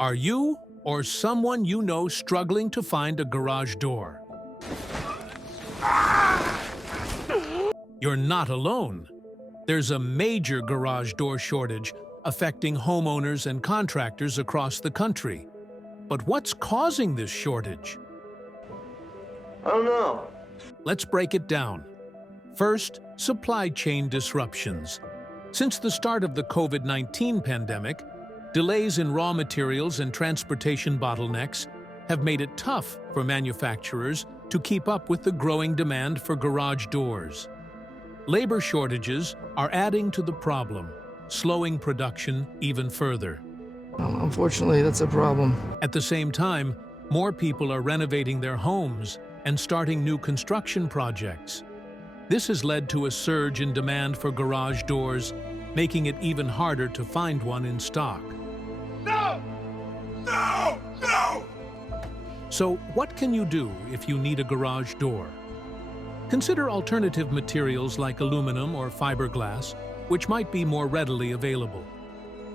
Are you or someone you know struggling to find a garage door? You're not alone. There's a major garage door shortage affecting homeowners and contractors across the country. But what's causing this shortage? I don't know. Let's break it down. First, supply chain disruptions. Since the start of the COVID-19 pandemic, delays in raw materials and transportation bottlenecks have made it tough for manufacturers to keep up with the growing demand for garage doors. Labor shortages are adding to the problem, slowing production even further. Unfortunately, that's a problem. At the same time, more people are renovating their homes and starting new construction projects. This has led to a surge in demand for garage doors, making it even harder to find one in stock. No! No! No! So, what can you do if you need a garage door? Consider alternative materials like aluminum or fiberglass, which might be more readily available.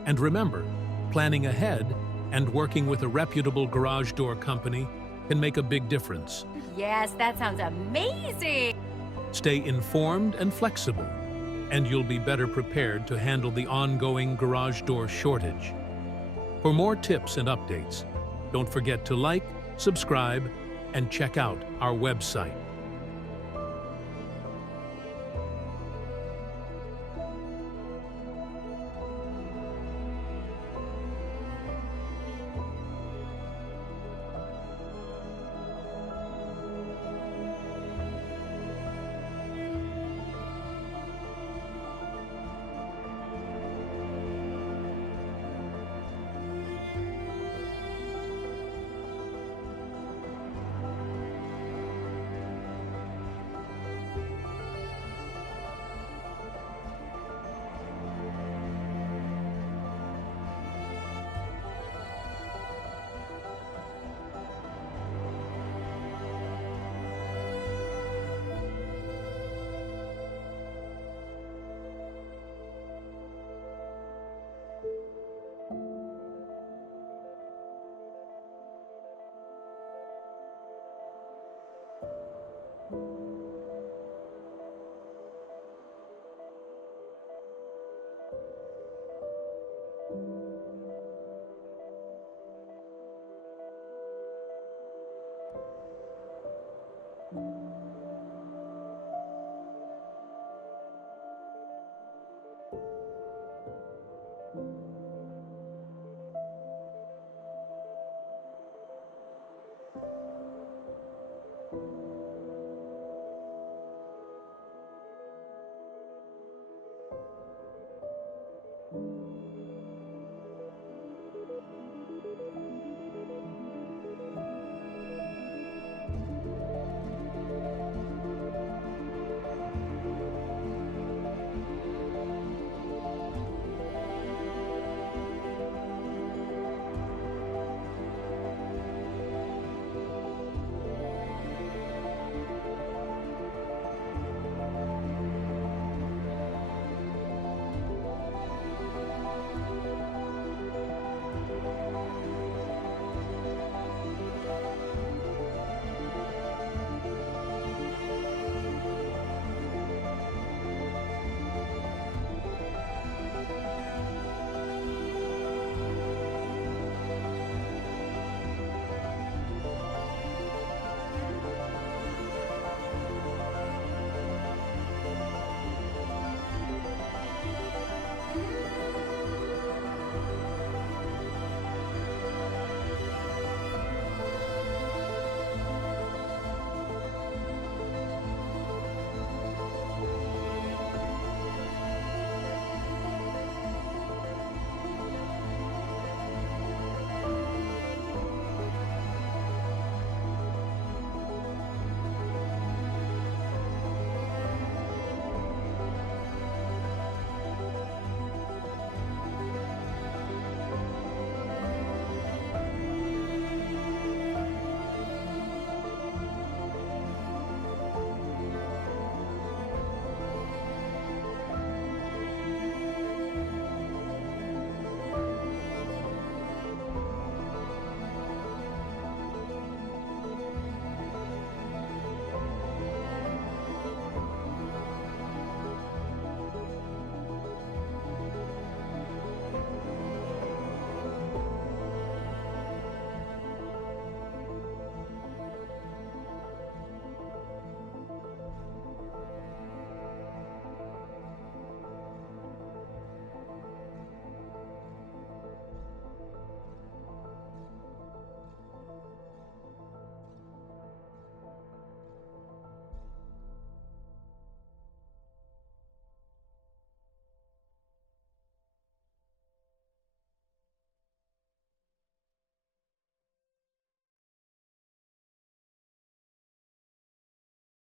And remember, planning ahead and working with a reputable garage door company can make a big difference. Yes, that sounds amazing! Stay informed and flexible, and you'll be better prepared to handle the ongoing garage door shortage. For more tips and updates, don't forget to like, subscribe, and check out our website.